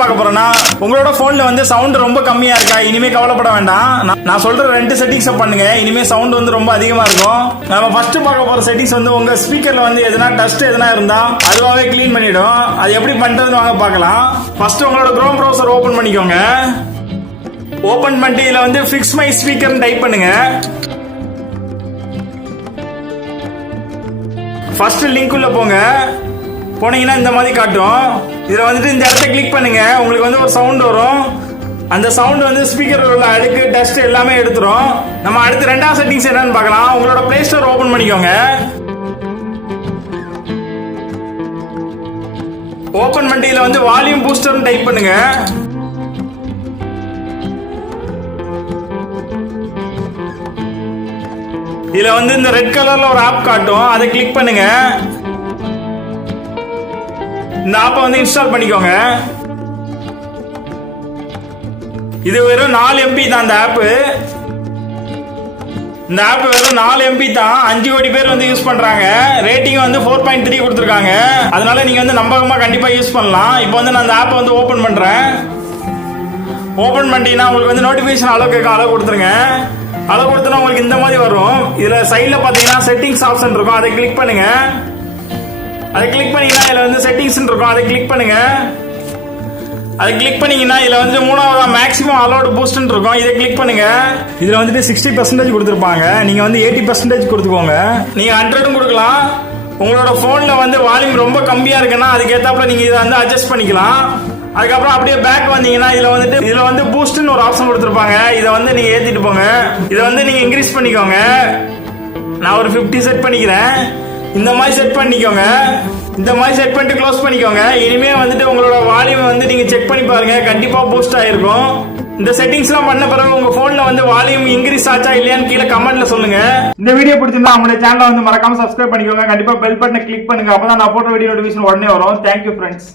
பார்க்க போறோம்னா உங்களோட போன்ல வந்து சவுண்ட் ரொம்ப கம்மியா இருக்கா, இனிமே கவலைப்பட வேண்டாம். நான் சொல்ற 2 செட்டிங்ஸ் பண்ணுங்க, இனிமே சவுண்ட் வந்து ரொம்ப அதிகமா இருக்கும். நம்ம ஃபர்ஸ்ட் பார்க்க போற செட்டிங்ஸ் வந்து உங்க ஸ்பீக்கர்ல வந்து எதனா டஸ்ட் எதனா இருந்தா அதுவாவே க்ளீன் பண்ணிடும். அது எப்படி பண்றதுன்னு வாங்க பார்க்கலாம். ஃபர்ஸ்ட் உங்களோட குரோம் ப்ரௌசர் ஓபன் பண்ணிக்கோங்க. ஓபன் பண்ணிட்டு இதுல வந்து ஃபிக்ஸ் மை ஸ்பீக்கர் டைப் பண்ணுங்க. ஃபர்ஸ்ட் லிங்க் உள்ள போங்க. போனீங்கன்னா இந்த மாதிரி காட்டும். இதுல வந்துட்டு இந்த இடத்த கிளிக் பண்ணுங்க. உங்களுக்கு வந்து ஒரு சவுண்ட் வரும். அந்த சவுண்ட் வந்து ஸ்பீக்கர் உள்ள அழுக்கு டஸ்ட் எல்லாமே எடுத்துரும். நம்ம அடுத்து 2வது செட்டிங்ஸ் என்னன்னு பார்க்கலாம். உங்களோட பிளே ஸ்டோர் ஓபன் பண்ணிக்கோங்க. ஓபன் பண்ணிட்டு இதுல வந்து வால்யூம் பூஸ்டர் டைப் பண்ணுங்க. இதுல வந்து இந்த ரெட் கலர்ல ஒரு ஆப் காட்டும், அதை கிளிக் பண்ணுங்க. இந்த ஆப்பை வந்து இன்ஸ்டால் பண்ணிக்கோங்க. இது வெறும் 4 MB தான். இந்த ஆப் வெறும் 4 MB தான். 5 கோடி பேர் வந்து யூஸ் பண்றாங்க. ரேட்டிங் வந்து 4.3 கொடுத்துருக்காங்க. அதனால நீங்க வந்து நம்பகமா கண்டிப்பா யூஸ் பண்ணலாம். இப்போ வந்து நான் அந்த ஆப்பை வந்து ஓபன் பண்றேன். ஓபன் பண்ணிட்டீங்கன்னா உங்களுக்கு வந்து நோட்டிபிகேஷன் அளவு கேட்கும், அளவு கொடுத்துருங்க. அளவு கொடுத்தா உங்களுக்கு இந்த மாதிரி வரும். இதுல சைட்ல பாத்தீங்கன்னா செட்டிங்ஸ் ஆப்ஷன் இருக்கும், அதை கிளிக் பண்ணுங்க. அதை கிளிக் பண்ணீங்கன்னா இதுல வந்து செட்டிங்ஸ் இருக்கும், அதை கிளிக் பண்ணுங்க. அதை கிளிக் பண்ணீங்கன்னா இதுல வந்து 3வது மேக்ஸிமம் அலோட் பூஸ்ட் இருக்கும், இதை கிளிக் பண்ணுங்க. இதுல வந்துட்டு 60% கொடுத்துருப்பாங்க. நீங்க வந்து 80% கொடுத்துக்கோங்க. நீங்க 100 கொடுக்கலாம். உங்களோட போன்ல வந்து வால்யூம் ரொம்ப கம்மியா இருக்குன்னா அதுக்கேத்தாப்புல நீங்க இதை வந்து அட்ஜஸ்ட் பண்ணிக்கலாம். அதுக்கப்புறம் அப்படியே பேக் வந்தீங்கன்னா இதுல வந்து பூஸ்ட்னு ஒரு ஆப்ஷன் கொடுத்துருப்பாங்க. இதை வந்து நீங்க ஏத்திட்டு போங்க. இதை வந்து நீங்க இன்க்ரீஸ் பண்ணிக்கோங்க. நான் ஒரு 50 செட் பண்ணிக்கிறேன். இந்த மாதிரி செட் பண்ணிக்கோங்க. இந்த மாதிரி செட் பண்ணிட்டு க்ளோஸ் பண்ணிக்கோங்க. இனிமே வந்துட்டு உங்களோட வால்யூம் வந்து நீங்க செக் பண்ணி பாருங்க, கண்டிப்பா பூஸ்ட் ஆயிருக்கும். இந்த செட்டிங்ஸ் எல்லாம் பண்ண பிறகு உங்க போன்ல வந்து வால்யூம் இன்க்ரீஸ் ஆச்சா இல்லையான்னு கீழே கமெண்ட்ல சொல்லுங்க. இந்த வீடியோ பிடிச்சிருந்தா நம்மளுடைய சேனலை வந்து மறக்காம சப்ஸ்கிரைப் பண்ணிக்கோங்க. கண்டிப்பா பெல் பட்டனை கிளிக் பண்ணுங்க, அப்பதான் நான் போட்ட வீடியோ நோட்டிஃபிகேஷன் உடனே வரும். Thank you friends.